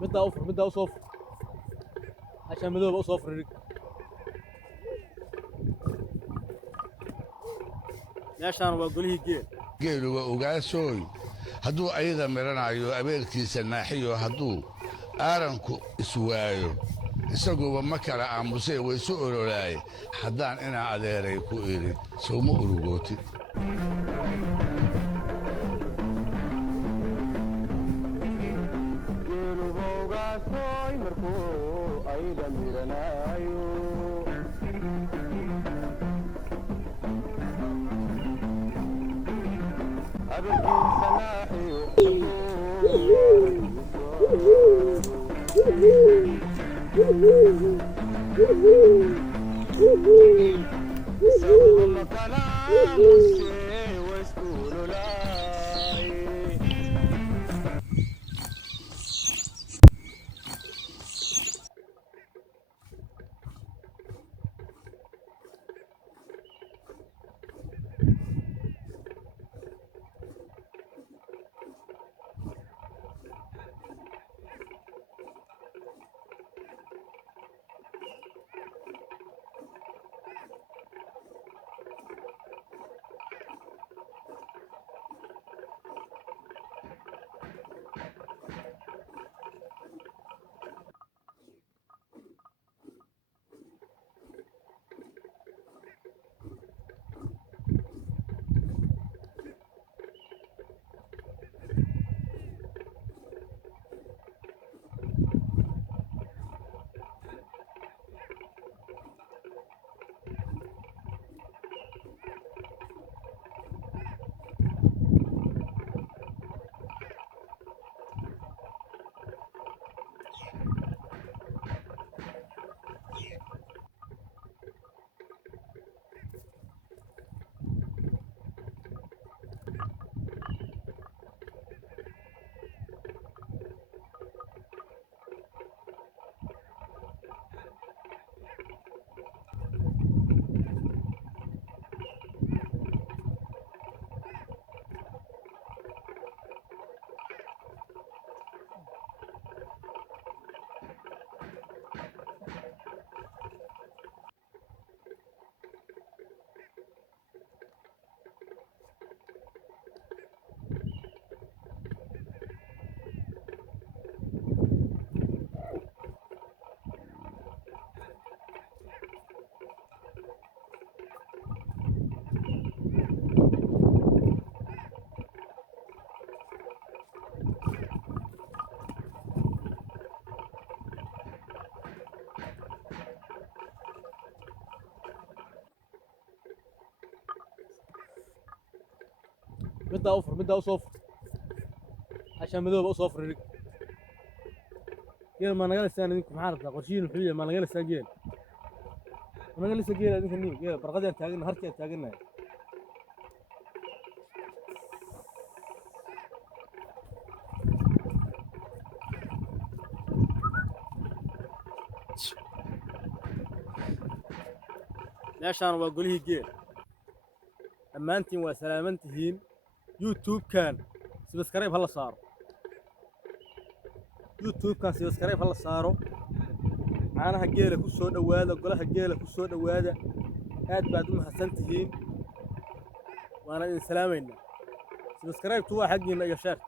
بدها اوفر بدها اوصفر عشان مدوب اوصفر meeshaan waa golihii geelu waa ugaasooy hadduu ayada miranayo abeerkiisa naaxiyo hadduu aaranku iswaayo isaguba ma kala aamusee way su ololaaye haddaan inaa adeeray ku idhin sowma urugootid بدها اوفر بدها اوصفر عشان مدوب اوصفر جيل ما نقل السنة منكم عارف قرشين الحلية ما نقل السنة جيل ما نقل السنة جيل هذيك النيل جيل برغدي تاجرنا هرتي تاجرنا meeshaan waa golihii geel dhammaantiin waa salaamantihiin youtube-kan subscribe hala saaro youtube-kan subscribe hala saaro caanaha geela ku soo dhawaada golaha geela ku soo dhawaada aad baad u mahadsantihiin waana idin salaamaynaa subscribe-tu waa xaggiina iyo share